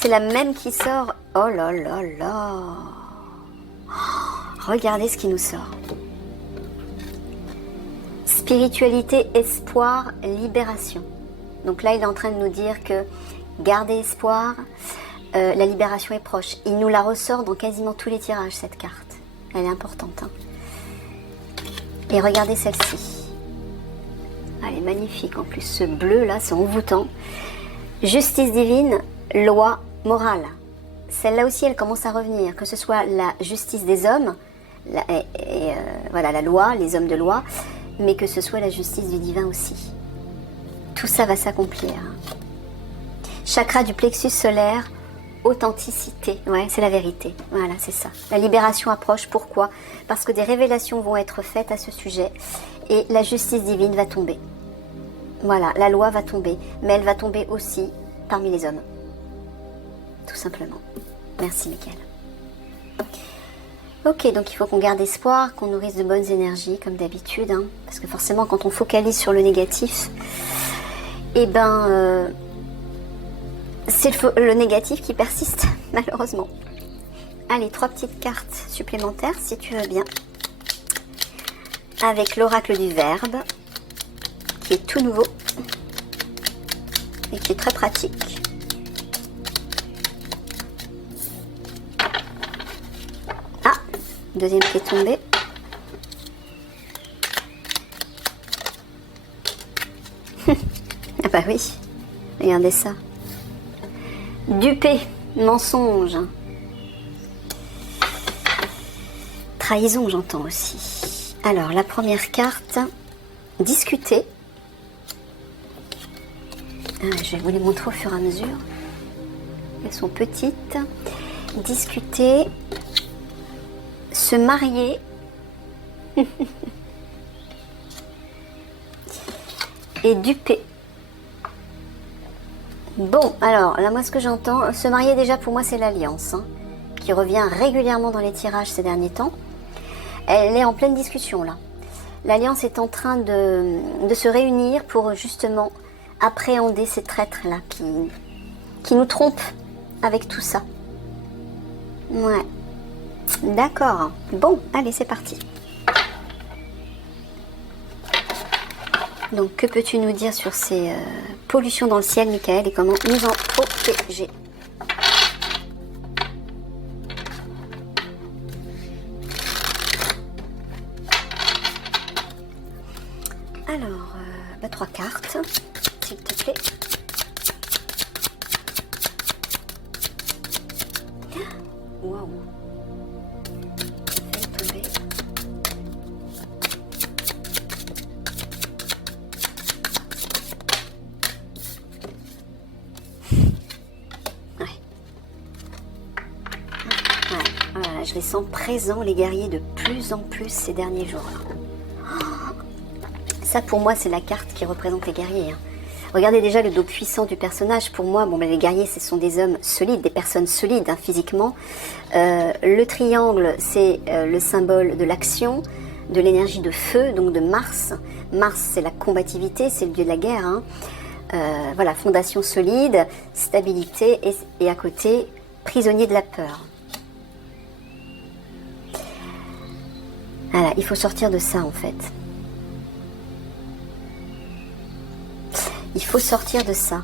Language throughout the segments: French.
C'est la même qui sort. Oh là là là. Regardez ce qui nous sort. Spiritualité, espoir, libération. Donc là, il est en train de nous dire que gardez espoir, la libération est proche. Il nous la ressort dans quasiment tous les tirages, cette carte. Elle est importante. Hein. Et regardez celle-ci. Elle est magnifique en plus. Ce bleu là, c'est envoûtant. Justice divine, loi morale. Celle-là aussi, elle commence à revenir. Que ce soit la justice des hommes, voilà, la loi, les hommes de loi, mais que ce soit la justice du divin aussi. Tout ça va s'accomplir. Chakra du plexus solaire, authenticité. Ouais, c'est la vérité. Voilà, c'est ça. La libération approche. Pourquoi? Parce que des révélations vont être faites à ce sujet et la justice divine va tomber. Voilà, la loi va tomber, mais elle va tomber aussi parmi les hommes. Tout simplement. Merci, Mickaël. Ok, donc il faut qu'on garde espoir, qu'on nourrisse de bonnes énergies, comme d'habitude. Hein, parce que forcément, quand on focalise sur le négatif, eh ben, c'est le négatif qui persiste, malheureusement. Allez, 3 petites cartes supplémentaires, si tu veux bien. Avec l'oracle du Verbe, qui est tout nouveau et qui est très pratique. Ah, deuxième qui est tombé. Ah bah oui, regardez ça. Duper, mensonge. Trahison, j'entends aussi. Alors, la première carte, discuter. Je vais vous les montrer au fur et à mesure. Elles sont petites. Discuter. Se marier. Et duper. Bon, alors, là, moi, ce que j'entends, se marier, déjà, pour moi, c'est l'alliance, hein, qui revient régulièrement dans les tirages ces derniers temps. Elle est en pleine discussion, là. L'alliance est en train de se réunir pour, justement, appréhender ces traîtres-là qui nous trompent avec tout ça. Ouais. D'accord. Bon, allez, c'est parti. Donc, que peux-tu nous dire sur ces pollutions dans le ciel, Mickaël, et comment nous en protéger? Alors, 3 cartes, s'il te plaît. Waouh. Fais tomber. Ouais. Ouais. Voilà, je les sens présents, les guerriers, de plus en plus ces derniers jours-là. Ça, pour moi, c'est la carte qui représente les guerriers. Hein. Regardez déjà le dos puissant du personnage. Pour moi, bon, ben, les guerriers, ce sont des hommes solides, des personnes solides, hein, physiquement. Le triangle, c'est le symbole de l'action, de l'énergie de feu, donc de Mars. Mars, c'est la combativité, c'est le dieu de la guerre. Hein. Voilà, fondation solide, stabilité, et à côté, prisonnier de la peur. Voilà, il faut sortir de ça, en fait. Il faut sortir de ça.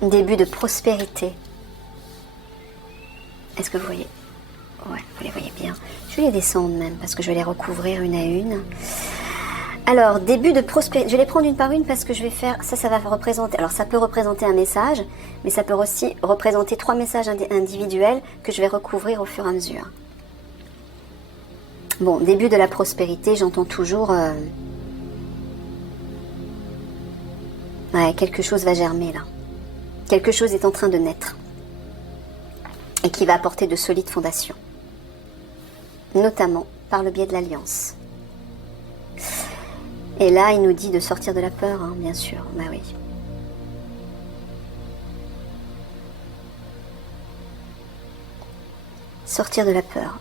Début de prospérité. Est-ce que vous voyez? Ouais, vous les voyez bien. Je vais les descendre même, parce que je vais les recouvrir une à une. Alors, début de prospérité. Je vais les prendre une par une parce que je vais faire... Ça va représenter... Alors, ça peut représenter un message, mais ça peut aussi représenter 3 messages individuels que je vais recouvrir au fur et à mesure. Bon, début de la prospérité, j'entends toujours... Ouais, quelque chose va germer là. Quelque chose est en train de naître. Et qui va apporter de solides fondations. Notamment par le biais de l'alliance. Et là, il nous dit de sortir de la peur, hein, bien sûr. Bah oui. Sortir de la peur.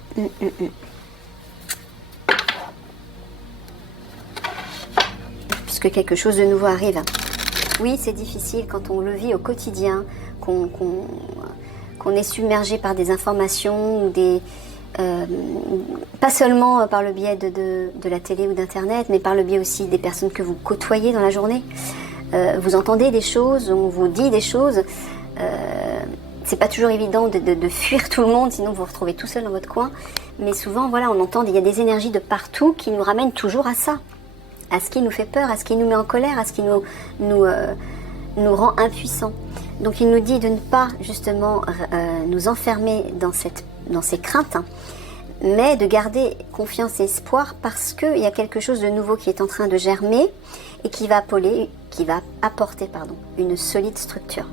Puisque quelque chose de nouveau arrive. Oui, c'est difficile quand on le vit au quotidien, qu'on qu'on est submergé par des informations ou des... pas seulement par le biais de la télé ou d'internet, mais par le biais aussi des personnes que vous côtoyez dans la journée. Vous entendez des choses, on vous dit des choses. C'est pas toujours évident de fuir tout le monde, sinon vous vous retrouvez tout seul dans votre coin. Mais souvent, voilà, on entend, il y a des énergies de partout qui nous ramènent toujours à ça, à ce qui nous fait peur, à ce qui nous met en colère, à ce qui nous rend impuissants. Donc il nous dit de ne pas justement nous enfermer dans ces craintes, mais de garder confiance et espoir parce qu'il y a quelque chose de nouveau qui est en train de germer et qui va apporter une solide structure.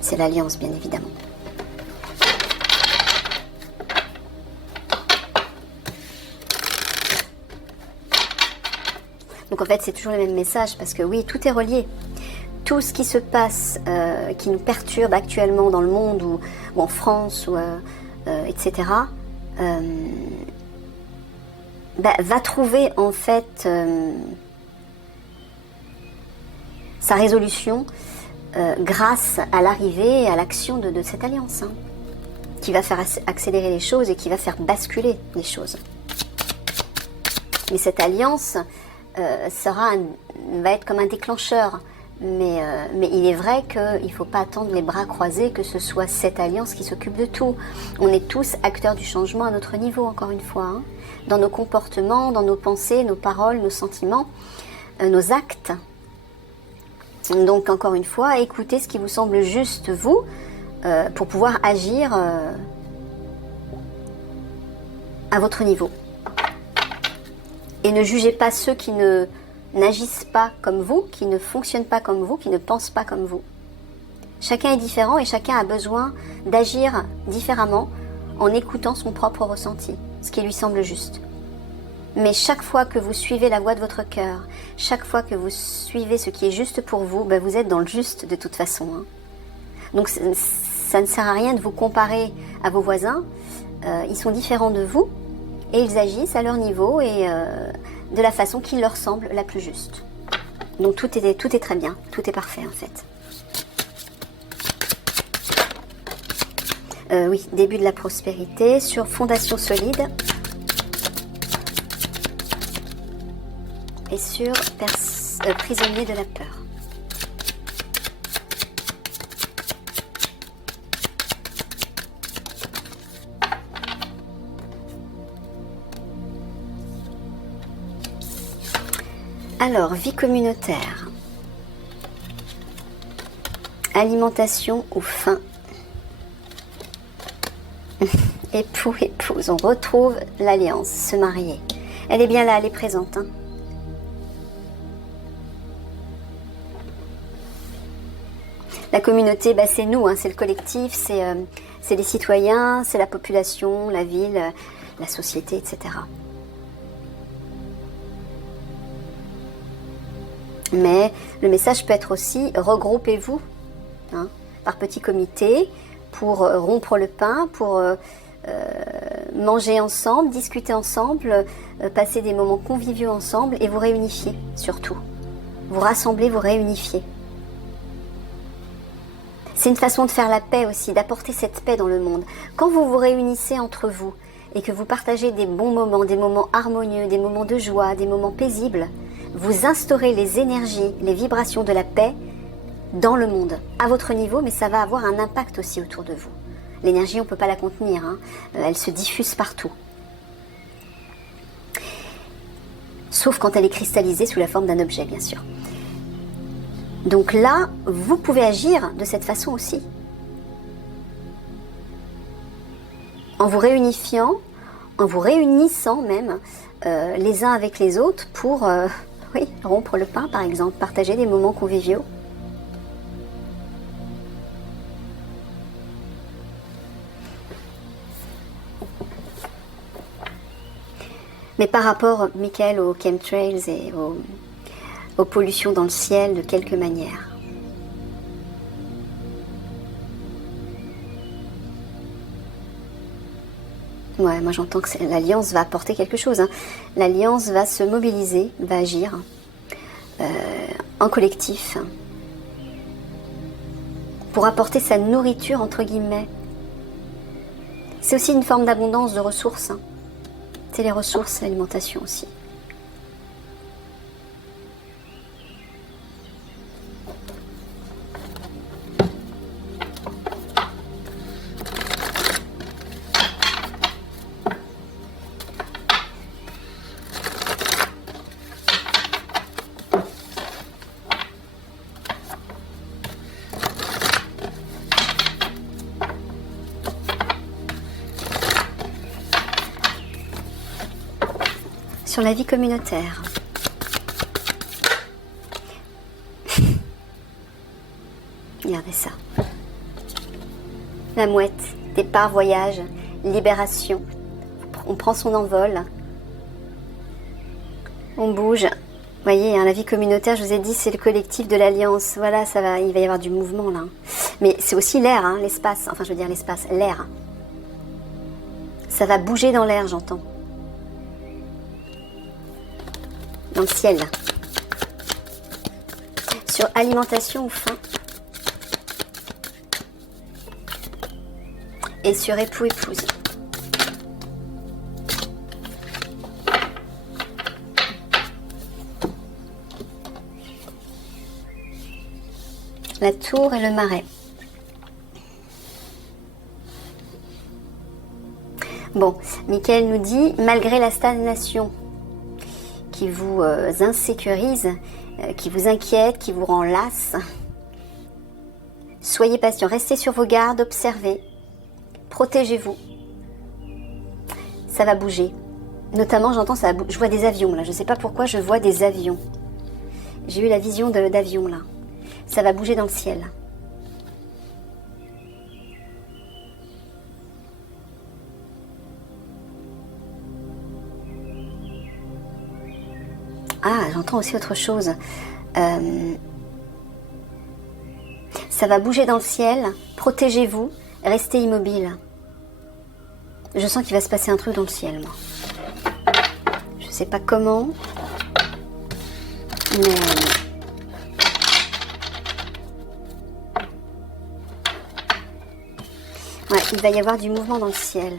C'est l'alliance, bien évidemment. Donc en fait, c'est toujours le même message parce que oui, tout est relié. Tout ce qui se passe, qui nous perturbe actuellement dans le monde ou en France, etc., va trouver en fait sa résolution grâce à l'arrivée et à l'action de cette alliance, qui va faire accélérer les choses et qui va faire basculer les choses. Mais cette alliance va être comme un déclencheur. Mais il est vrai qu'il ne faut pas attendre les bras croisés que ce soit cette alliance qui s'occupe de tout. On est tous acteurs du changement à notre niveau, encore une fois, dans nos comportements, dans nos pensées, nos paroles, nos sentiments, nos actes. Donc, encore une fois, écoutez ce qui vous semble juste, vous, pour pouvoir agir à votre niveau. Et ne jugez pas ceux qui n'agissent pas comme vous, qui ne fonctionnent pas comme vous, qui ne pensent pas comme vous. Chacun est différent et chacun a besoin d'agir différemment en écoutant son propre ressenti, ce qui lui semble juste. Mais chaque fois que vous suivez la voix de votre cœur, chaque fois que vous suivez ce qui est juste pour vous, vous êtes dans le juste de toute façon. Donc ça ne sert à rien de vous comparer à vos voisins. Ils sont différents de vous et ils agissent à leur niveau et de la façon qui leur semble la plus juste. Donc tout est très bien, tout est parfait en fait. Oui, début de la prospérité sur fondation solide et sur prisonnier de la peur. Alors, vie communautaire, alimentation ou faim, époux, épouse, on retrouve l'alliance, se marier. Elle est bien là, elle est présente. La communauté, c'est nous, c'est le collectif, c'est les citoyens, c'est la population, la ville, la société, etc. Mais le message peut être aussi regroupez-vous par petits comités pour rompre le pain, pour manger ensemble, discuter ensemble, passer des moments conviviaux ensemble et vous réunifier surtout. Vous rassembler, vous réunifier. C'est une façon de faire la paix aussi, d'apporter cette paix dans le monde. Quand vous vous réunissez entre vous et que vous partagez des bons moments, des moments harmonieux, des moments de joie, des moments paisibles, vous instaurez les énergies, les vibrations de la paix dans le monde, à votre niveau, mais ça va avoir un impact aussi autour de vous. L'énergie, on ne peut pas la contenir, elle se diffuse partout. Sauf quand elle est cristallisée sous la forme d'un objet, bien sûr. Donc là, vous pouvez agir de cette façon aussi. En vous réunifiant, en vous réunissant même, les uns avec les autres pour... oui, rompre le pain par exemple, partager des moments conviviaux. Mais par rapport, Michael, aux chemtrails et aux pollutions dans le ciel de quelque manière. Ouais, moi j'entends que l'Alliance va apporter quelque chose. L'Alliance va se mobiliser, va agir en collectif pour apporter sa nourriture, entre guillemets. C'est aussi une forme d'abondance de ressources. Hein. C'est les ressources, l'alimentation aussi. Sur la vie communautaire. Regardez ça. La mouette, départ, voyage, libération. On prend son envol. On bouge. Vous voyez, hein, la vie communautaire, je vous ai dit, c'est le collectif de l'Alliance. Voilà, ça va, il va y avoir du mouvement là. Mais c'est aussi l'air, hein, l'espace. Enfin, je veux dire l'espace, l'air. Ça va bouger dans l'air, j'entends. Dans le ciel. Sur alimentation ou faim. Et sur époux-épouse. La tour et le marais. Bon, Michael nous dit, malgré la stagnation qui vous insécurise, qui vous inquiète, qui vous rend lasse, soyez patient, restez sur vos gardes, observez, protégez-vous. Ça va bouger. Notamment, j'entends ça, je vois des avions là, je ne sais pas pourquoi je vois des avions. J'ai eu la vision d'avions là. Ça va bouger dans le ciel. Ah, j'entends aussi autre chose. Ça va bouger dans le ciel. Protégez-vous. Restez immobile. Je sens qu'il va se passer un truc dans le ciel, moi. Je ne sais pas comment. Mais... ouais, il va y avoir du mouvement dans le ciel.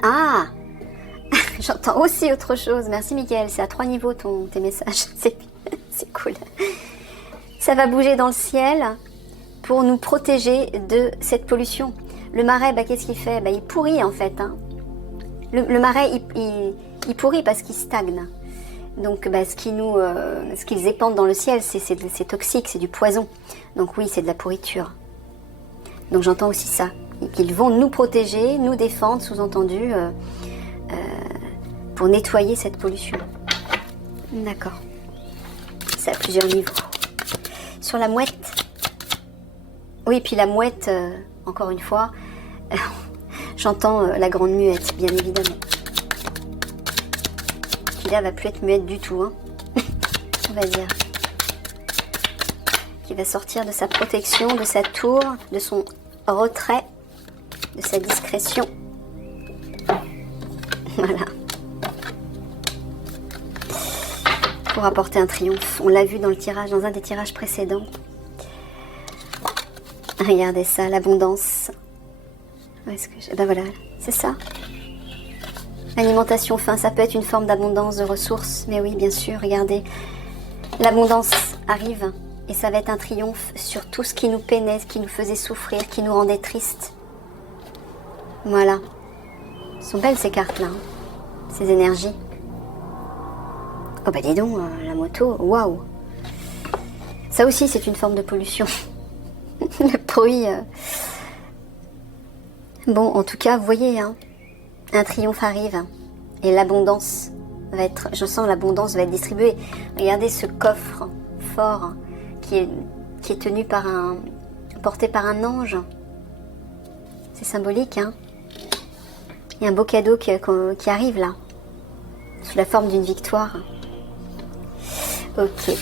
Ah, j'entends aussi autre chose. Merci Mickaël, c'est à 3 niveaux tes messages. C'est cool. Ça va bouger dans le ciel pour nous protéger de cette pollution. Le marais, bah, qu'est-ce qu'il fait? Bah, il pourrit en fait. Hein. Le marais, il pourrit parce qu'il stagne. Donc bah, ce qu'ils épandent dans le ciel, c'est toxique, c'est du poison. Donc oui, c'est de la pourriture. Donc j'entends aussi ça. Qu'ils vont nous protéger, nous défendre, sous-entendu, pour nettoyer cette pollution. D'accord. C'est à plusieurs niveaux. Sur la mouette. Oui, puis la mouette, encore une fois, j'entends la grande muette, bien évidemment. Qui là va plus être muette du tout, hein. On va dire. Qui va sortir de sa protection, de sa tour, de son retrait, de sa discrétion. Voilà. Pour apporter un triomphe. On l'a vu dans le tirage, dans un des tirages précédents. Regardez ça, l'abondance. Où est-ce que ben voilà, c'est ça. L'alimentation faim, ça peut être une forme d'abondance de ressources. Mais oui, bien sûr, regardez. L'abondance arrive et ça va être un triomphe sur tout ce qui nous peinait, qui nous faisait souffrir, qui nous rendait tristes. Voilà. Elles sont belles ces cartes-là, hein, ces énergies. Oh bah dis donc, la moto, waouh. Ça aussi c'est une forme de pollution. Le bruit. Bon, en tout cas, vous voyez, hein, un triomphe arrive et l'abondance va être, je sens l'abondance va être distribuée. Regardez ce coffre fort qui est tenu par porté par un ange. C'est symbolique, hein. Il y a un beau cadeau qui arrive là, sous la forme d'une victoire. Ok.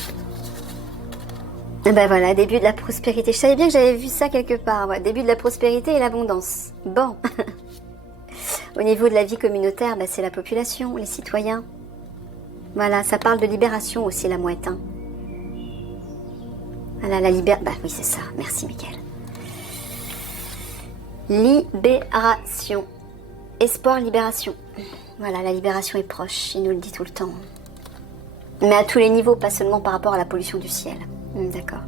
Ben voilà, début de la prospérité. Je savais bien que j'avais vu ça quelque part. Ouais. Début de la prospérité et l'abondance. Bon. Au niveau de la vie communautaire, c'est la population, les citoyens. Voilà, ça parle de libération aussi, la mouette. Hein. Voilà, la libération. Oui, c'est ça. Merci, Mickaël. Libération. Espoir, libération. Voilà, la libération est proche, il nous le dit tout le temps. Mais à tous les niveaux, pas seulement par rapport à la pollution du ciel. D'accord.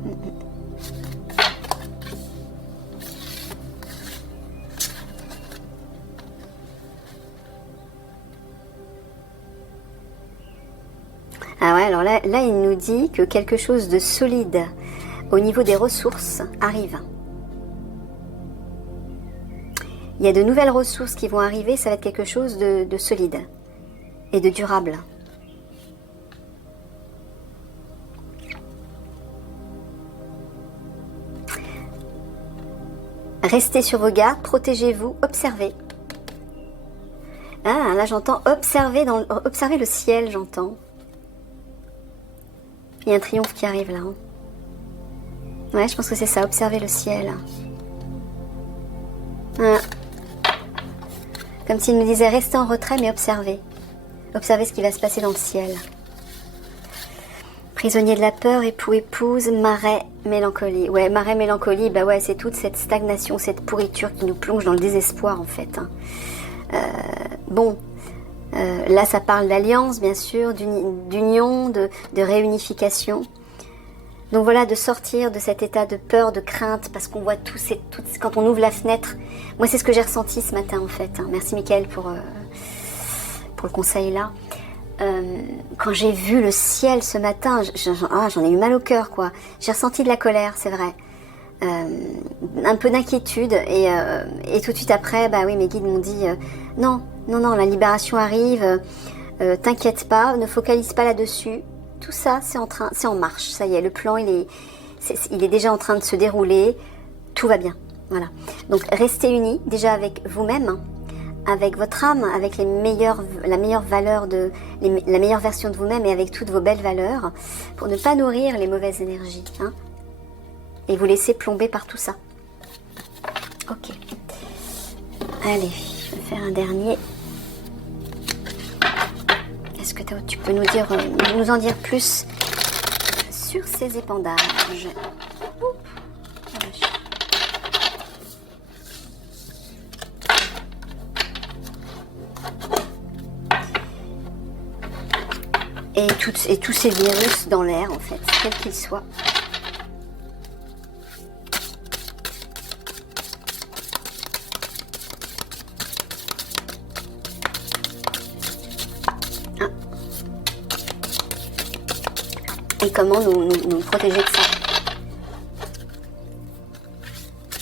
Ah ouais, alors là, il nous dit que quelque chose de solide au niveau des ressources arrive. Il y a de nouvelles ressources qui vont arriver, ça va être quelque chose de solide et de durable. Restez sur vos gardes, protégez-vous, observez. Ah, là j'entends observer le ciel, j'entends. Il y a un triomphe qui arrive là. Hein. Ouais, je pense que c'est ça, observer le ciel. Ah. Comme s'il nous disait restez en retrait mais observez. Observez ce qui va se passer dans le ciel. Prisonnier de la peur, époux, épouse, marais, mélancolie. Ouais, marais, mélancolie, bah ouais, c'est toute cette stagnation, cette pourriture qui nous plonge dans le désespoir en fait. Hein. Là ça parle d'alliance bien sûr, d'union, de réunification. Donc voilà, de sortir de cet état de peur, de crainte, parce qu'on voit tout, quand on ouvre la fenêtre. Moi c'est ce que j'ai ressenti ce matin en fait. Hein. Merci Mickaël pour le conseil là. Quand j'ai vu le ciel ce matin, j'en ai eu mal au cœur quoi. J'ai ressenti de la colère, c'est vrai. Un peu d'inquiétude et tout de suite après, bah oui, mes guides m'ont dit non, la libération arrive, t'inquiète pas, ne focalise pas là-dessus. Tout ça, c'est en marche. Ça y est, le plan, il est déjà en train de se dérouler. Tout va bien, voilà. Donc restez unis déjà avec vous-même. Avec votre âme, avec la meilleure valeur la meilleure version de vous-même et avec toutes vos belles valeurs pour ne pas nourrir les mauvaises énergies hein, et vous laisser plomber par tout ça. Ok. Allez, je vais faire un dernier. Est-ce que tu peux nous en dire plus sur ces épandages? Et tous ces virus dans l'air, en fait, quels qu'ils soient. Ah. Et comment nous protéger de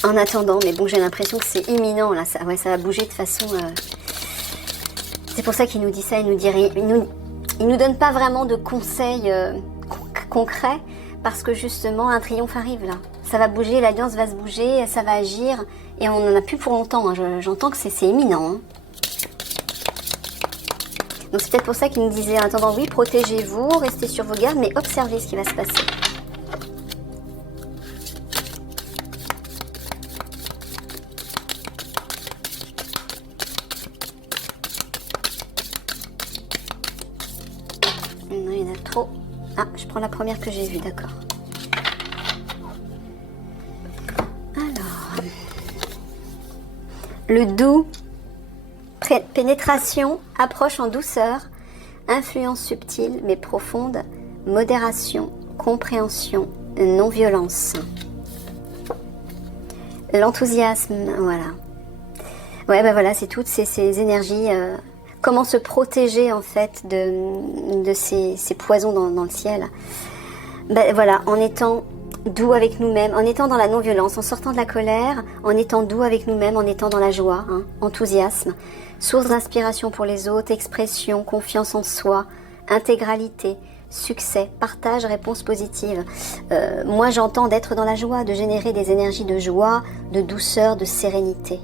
ça? En attendant, mais bon, j'ai l'impression que c'est imminent, là, ça va bouger de façon... C'est pour ça qu'il nous dit ça, il nous donne pas vraiment de conseils concrets parce que justement un triomphe arrive là. Ça va bouger, l'alliance va se bouger, ça va agir et on n'en a plus pour longtemps. Hein. J'entends que c'est imminent. Hein. Donc c'est peut-être pour ça qu'il nous disait en attendant, oui, protégez-vous, restez sur vos gardes, mais observez ce qui va se passer. Non, il y en a trop. Ah, je prends la première que j'ai vue, d'accord. Alors, le doux, pénétration, approche en douceur, influence subtile mais profonde, modération, compréhension, non-violence. L'enthousiasme, voilà. Ouais, ben voilà, c'est toutes ces énergies... Comment se protéger en fait de ces poisons dans le ciel. Ben, voilà, en étant doux avec nous-mêmes, en étant dans la non-violence, en sortant de la colère, en étant doux avec nous-mêmes, en étant dans la joie, hein, enthousiasme, source d'inspiration pour les autres, expression, confiance en soi, intégralité, succès, partage, réponse positive. Moi j'entends d'être dans la joie, de générer des énergies de joie, de douceur, de sérénité.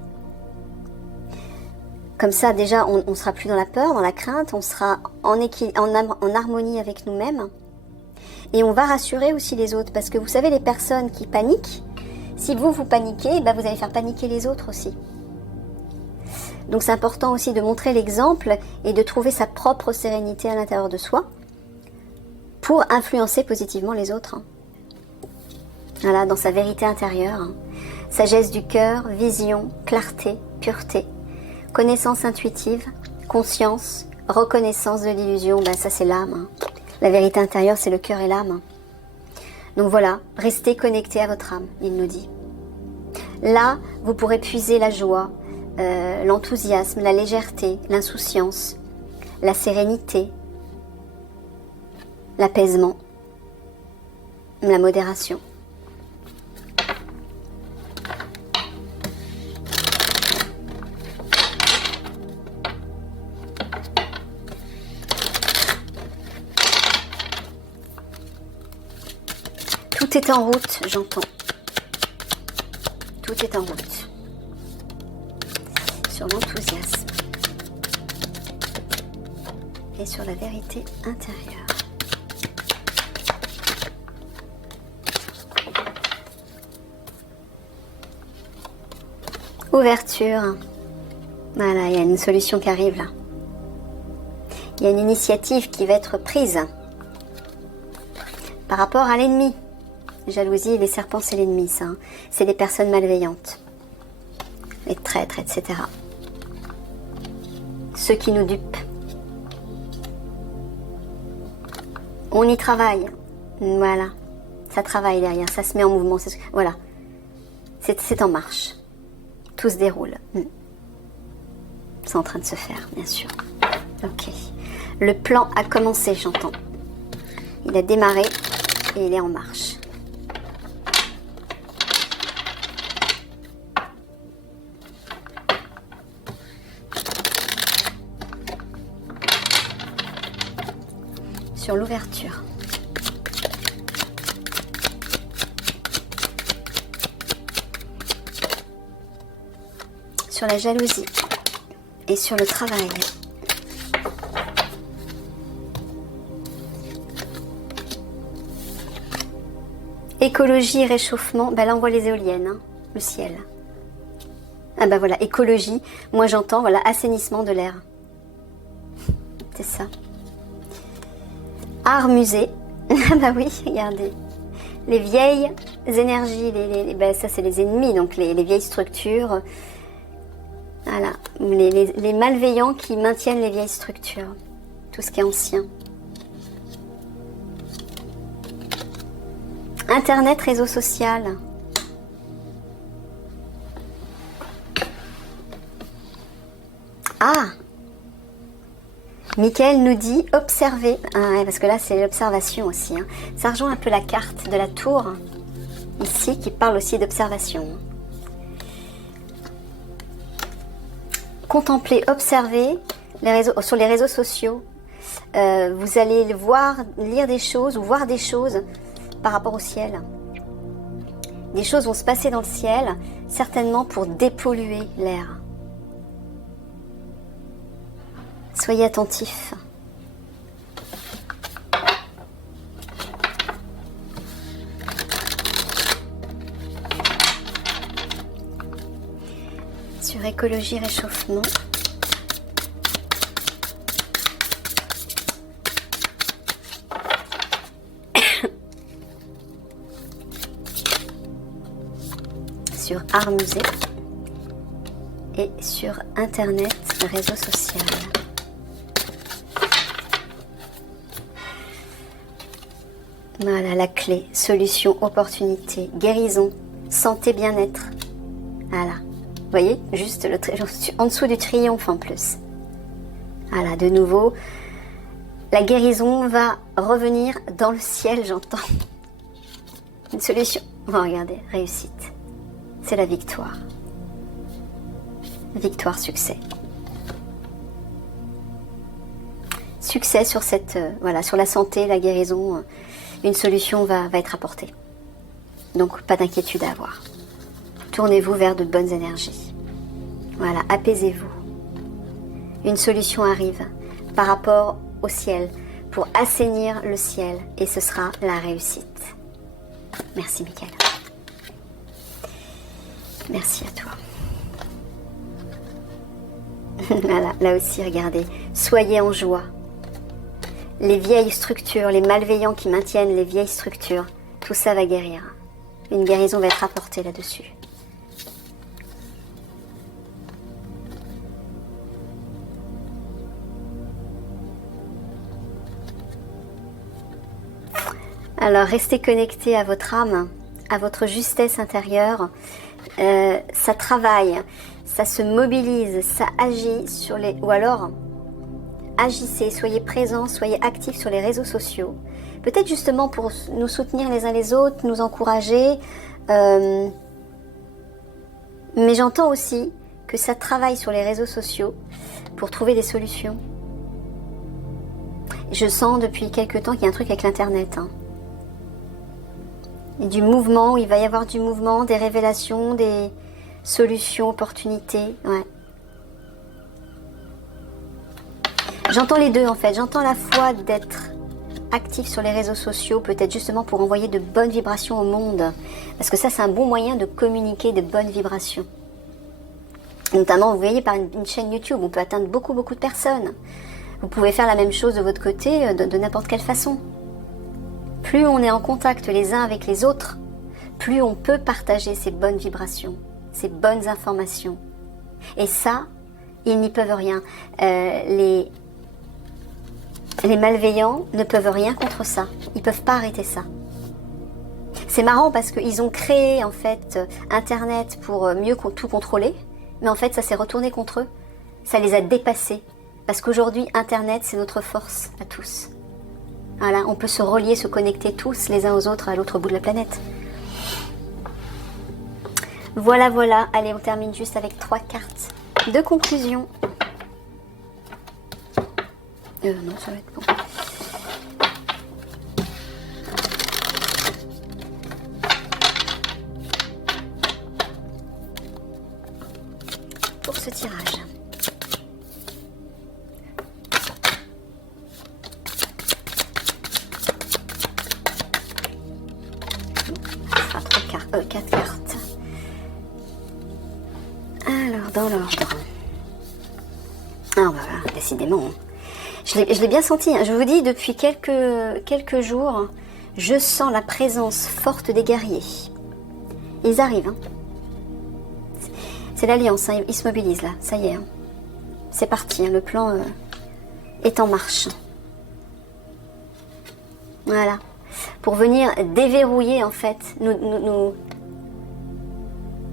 Comme ça, déjà, on ne sera plus dans la peur, dans la crainte, on sera en harmonie avec nous-mêmes. Et on va rassurer aussi les autres. Parce que vous savez, les personnes qui paniquent, si vous paniquez, ben vous allez faire paniquer les autres aussi. Donc c'est important aussi de montrer l'exemple et de trouver sa propre sérénité à l'intérieur de soi pour influencer positivement les autres. Voilà, dans sa vérité intérieure. Sagesse du cœur, vision, clarté, pureté, connaissance intuitive, conscience, reconnaissance de l'illusion, ben ça c'est l'âme. La vérité intérieure, c'est le cœur et l'âme. Donc voilà, restez connectés à votre âme, il nous dit. Là, vous pourrez puiser la joie, l'enthousiasme, la légèreté, l'insouciance, la sérénité, l'apaisement, la modération. Tout est en route, j'entends. Tout est en route. Sur l'enthousiasme. Et sur la vérité intérieure. Ouverture. Voilà, il y a une solution qui arrive là. Il y a une initiative qui va être prise par rapport à l'ennemi. Jalousie, les serpents, c'est l'ennemi, ça. Hein. C'est des personnes malveillantes. Les traîtres, etc. Ceux qui nous dupent. On y travaille. Voilà. Ça travaille derrière, ça se met en mouvement. Voilà. C'est en marche. Tout se déroule. C'est en train de se faire, bien sûr. Ok. Le plan a commencé, j'entends. Il a démarré et il est en marche. Sur l'ouverture. Sur la jalousie et sur le travail. Écologie, réchauffement, ben là on voit les éoliennes, hein, le ciel. Ah ben voilà, écologie, moi j'entends, voilà, assainissement de l'air. C'est ça. Art, musée, ah bah oui, regardez. Les vieilles énergies, ben ça c'est les ennemis, donc les vieilles structures. Voilà, les malveillants qui maintiennent les vieilles structures, tout ce qui est ancien. Internet, réseau social. Ah, Michael nous dit observer, ah, parce que là c'est l'observation aussi. Hein. Ça rejoint un peu la carte de la tour, ici, qui parle aussi d'observation. Contempler, observer sur les réseaux sociaux. Vous allez voir, lire des choses ou voir des choses par rapport au ciel. Des choses vont se passer dans le ciel, certainement pour dépolluer l'air. Soyez attentifs. Sur écologie, réchauffement. Sur art musée. Et sur internet, réseau social. Voilà la clé, solution, opportunité, guérison, santé, bien-être. Voilà. Vous voyez, juste en dessous du triomphe en plus. Voilà, de nouveau, la guérison va revenir dans le ciel, j'entends. Une solution. Oh, regardez, réussite. C'est la victoire. Victoire, succès. Succès sur cette, voilà, sur la santé, la guérison. Une solution va être apportée. Donc, pas d'inquiétude à avoir. Tournez-vous vers de bonnes énergies. Voilà, apaisez-vous. Une solution arrive par rapport au ciel pour assainir le ciel et ce sera la réussite. Merci, Michael. Merci à toi. Voilà, là aussi, regardez. Soyez en joie. Les vieilles structures, les malveillants qui maintiennent les vieilles structures, tout ça va guérir. Une guérison va être apportée là-dessus. Alors, restez connectés à votre âme, à votre justesse intérieure. Ça travaille, ça se mobilise, ça agit sur les... Ou alors, agissez, soyez présents, soyez actifs sur les réseaux sociaux. Peut-être justement pour nous soutenir les uns les autres, nous encourager. Mais j'entends aussi que ça travaille sur les réseaux sociaux pour trouver des solutions. Je sens depuis quelques temps qu'il y a un truc avec l'Internet. Du mouvement, il va y avoir du mouvement, des révélations, des solutions, opportunités. Ouais. J'entends les deux en fait. J'entends la fois d'être actif sur les réseaux sociaux, peut-être justement pour envoyer de bonnes vibrations au monde. Parce que ça, c'est un bon moyen de communiquer de bonnes vibrations. Notamment, vous voyez, par une chaîne YouTube, on peut atteindre beaucoup de personnes. Vous pouvez faire la même chose de votre côté, de n'importe quelle façon. Plus on est en contact les uns avec les autres, plus on peut partager ces bonnes vibrations, ces bonnes informations. Et ça, ils n'y peuvent rien. Les malveillants ne peuvent rien contre ça. Ils ne peuvent pas arrêter ça. C'est marrant parce qu'ils ont créé en fait Internet pour mieux tout contrôler, mais en fait ça s'est retourné contre eux. Ça les a dépassés. Parce qu'aujourd'hui, Internet, c'est notre force à tous. Voilà, on peut se relier, se connecter tous les uns aux autres à l'autre bout de la planète. Voilà, voilà. Allez, on termine juste avec 3 cartes de conclusion. Non, ça va être bon. Pour ce tirage. Ça fera 4 cartes. Alors, dans l'ordre. Ah, voilà, décidément. Je l'ai bien senti. Je vous dis, depuis quelques jours, je sens la présence forte des guerriers. Ils arrivent. C'est l'alliance, ils se mobilisent là. Ça y est. C'est parti, le plan est en marche. Voilà. Pour venir déverrouiller, en fait, nous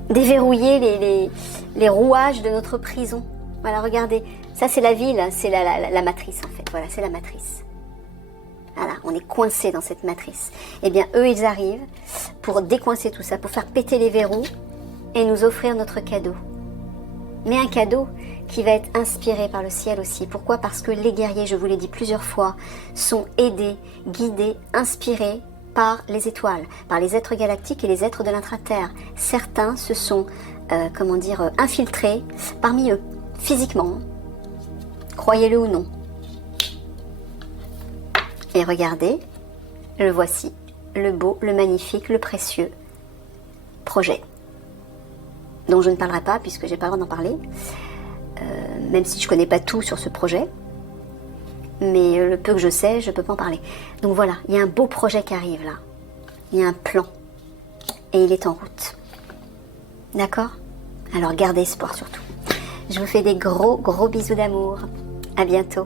déverrouiller les rouages de notre prison. Voilà, regardez. Ça, c'est la ville, c'est la matrice, en fait. Voilà, c'est la matrice. Voilà, on est coincé dans cette matrice. Eh bien, eux, ils arrivent pour décoincer tout ça, pour faire péter les verrous et nous offrir notre cadeau. Mais un cadeau qui va être inspiré par le ciel aussi. Pourquoi? Parce que les guerriers, je vous l'ai dit plusieurs fois, sont aidés, guidés, inspirés par les étoiles, par les êtres galactiques et les êtres de l'intraterre. Certains se sont, infiltrés parmi eux, physiquement. Croyez-le ou non. Et regardez, le voici, le beau, le magnifique, le précieux projet, dont je ne parlerai pas puisque j'ai pas le droit d'en parler, même si je connais pas tout sur ce projet, mais le peu que je sais, je peux pas en parler. Donc voilà, il y a un beau projet qui arrive là, il y a un plan, et il est en route. D'accord? Alors gardez espoir surtout. Je vous fais des gros bisous d'amour. À bientôt.